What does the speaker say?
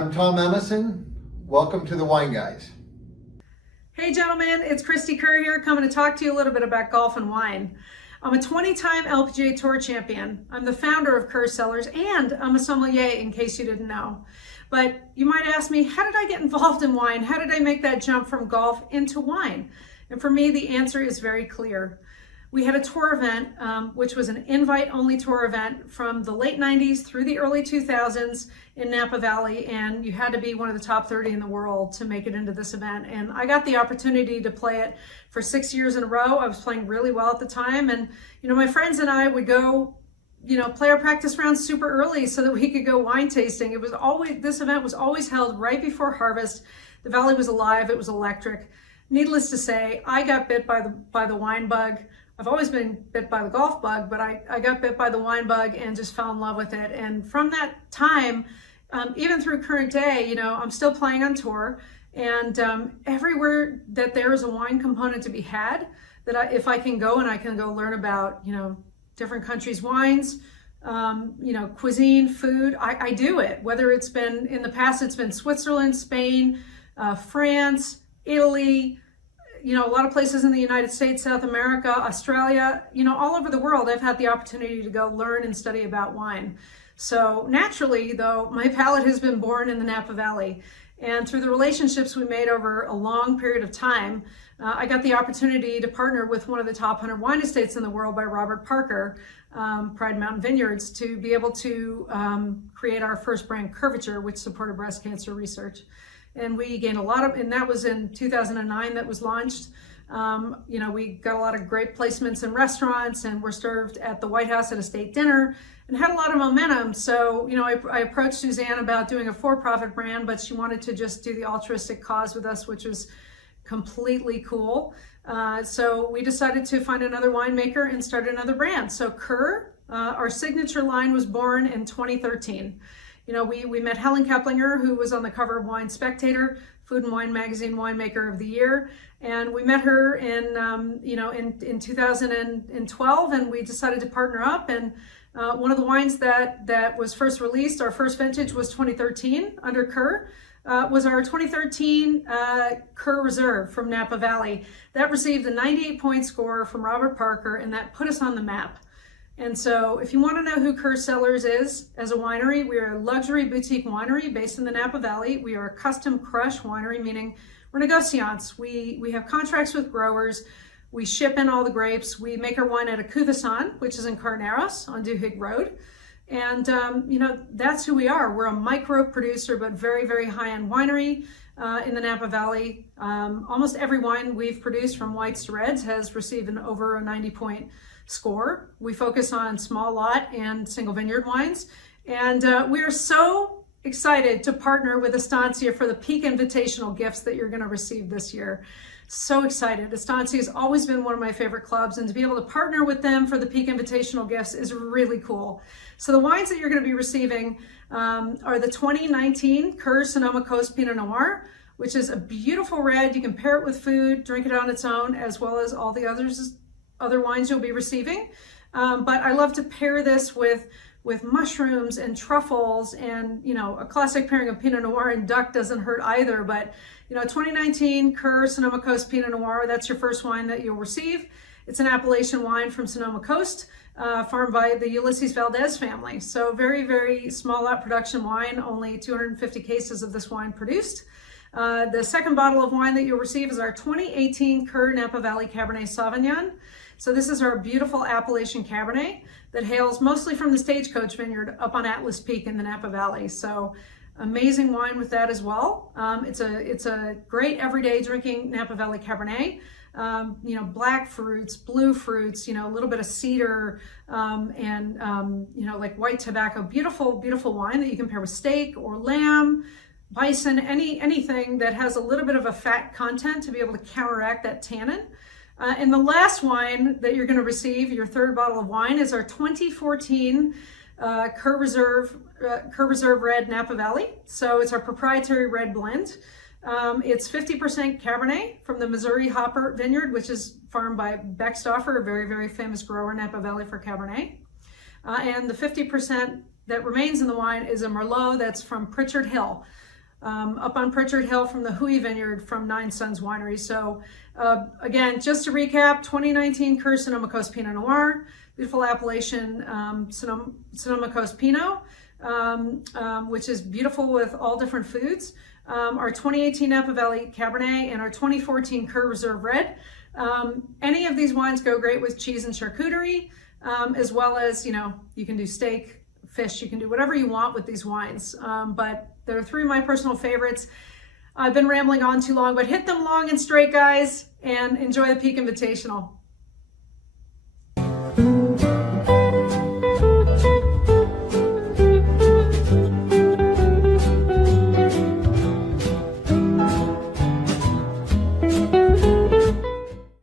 I'm Tom Emision. Welcome to the Wine Guys. Hey gentlemen, it's Christy Kerr here, coming to talk to you a little bit about golf and wine. I'm a 20-time LPGA Tour champion. I'm the founder of Kerr Cellars, and I'm a sommelier, in case you didn't know. But you might ask me, how did I get involved in wine? How did I make that jump from golf into wine? And for me, the answer is very clear. We had a tour event, which was an invite-only tour event from the late 90s through the early 2000s in Napa Valley, and you had to be one of the top 30 in the world to make it into this event. And I got the opportunity to play it for 6 years in a row. I was playing really well at the time, and my friends and I would go play our practice rounds super early so that we could go wine tasting. This event was always held right before harvest. The valley was alive, it was electric. Needless to say, I got bit by the wine bug. I've always been bit by the golf bug, but I got bit by the wine bug and just fell in love with it. And from that time, even through current day, I'm still playing on tour, and everywhere that there is a wine component to be had, if I can go and I can go learn about, different countries' wines, cuisine, food, I do it. Whether it's been, in the past, it's been Switzerland, Spain, France, Italy, a lot of places in the United States, South America, Australia, all over the world, I've had the opportunity to go learn and study about wine. So naturally, though, my palate has been born in the Napa Valley. And through the relationships we made over a long period of time, I got the opportunity to partner with one of the top 100 wine estates in the world by Robert Parker, Pride Mountain Vineyards, to be able to create our first brand, Curvature, which supported breast cancer research. And we gained a lot of, and that was in 2009 that was launched. We got a lot of great placements in restaurants, and were served at the White House at a state dinner, and had a lot of momentum. So, I approached Suzanne about doing a for-profit brand, but she wanted to just do the altruistic cause with us, which was completely cool. So we decided to find another winemaker and start another brand. So Kerr, our signature line, was born in 2013. We met Helen Keplinger, who was on the cover of Wine Spectator, Food and Wine Magazine Winemaker of the Year. And we met her in 2012, and we decided to partner up. And one of the wines that was first released, our first vintage, was 2013 under Kerr, was our 2013 Kerr Reserve from Napa Valley. That received a 98-point score from Robert Parker, and that put us on the map. And so if you want to know who Kerr Cellars is as a winery, we are a luxury boutique winery based in the Napa Valley. We are a custom crush winery, meaning we're negociants. We have contracts with growers. We ship in all the grapes. We make our wine at a Cuvasson, which is in Carneros on Duhigg Road. And, that's who we are. We're a micro producer, but very, very high-end winery in the Napa Valley. Almost every wine we've produced, from whites to reds, has received over a 90-point score. We focus on small lot and single vineyard wines. And we are so excited to partner with Estancia for the Peak Invitational gifts that you're going to receive this year. So excited. Estancia has always been one of my favorite clubs, and to be able to partner with them for the Peak Invitational gifts is really cool. So the wines that you're going to be receiving are the 2019 Kerr Sonoma Coast Pinot Noir, which is a beautiful red. You can pair it with food, drink it on its own, as well as all the other wines you'll be receiving. But I love to pair this with mushrooms and truffles, and a classic pairing of Pinot Noir and duck doesn't hurt either. But 2019 Kerr Sonoma Coast Pinot Noir, that's your first wine that you'll receive. It's an appellation wine from Sonoma Coast, farmed by the Ulysses Valdez family. So very, very small lot production wine, only 250 cases of this wine produced. The second bottle of wine that you'll receive is our 2018 Kerr Napa Valley Cabernet Sauvignon. So this is our beautiful appellation Cabernet that hails mostly from the Stagecoach Vineyard up on Atlas Peak in the Napa Valley. So amazing wine with that as well. It's a great everyday drinking Napa Valley Cabernet. Black fruits, blue fruits, a little bit of cedar, and like white tobacco. Beautiful, beautiful wine that you can pair with steak or lamb, bison, anything that has a little bit of a fat content to be able to counteract that tannin. And the last wine that you're going to receive, your third bottle of wine, is our 2014 Kerr Reserve Red Napa Valley. So it's our proprietary red blend. It's 50% Cabernet from the Missouri Hopper Vineyard, which is farmed by Beckstoffer, a very, very famous grower in Napa Valley for Cabernet. And the 50% that remains in the wine is a Merlot that's from Pritchard Hill. up on Pritchard Hill from the Hui Vineyard from Nine Sons Winery. So again, just to recap, 2019 Kerr Sonoma Coast Pinot Noir, beautiful appellation Sonoma Coast Pinot, which is beautiful with all different foods. Our 2018 Napa Valley Cabernet and our 2014 Kerr Reserve Red. Any of these wines go great with cheese and charcuterie, as well as, you know, you can do steak, fish, you can do whatever you want with these wines. But there are three of my personal favorites. I've been rambling on too long, but hit them long and straight, guys, and enjoy the Peak Invitational.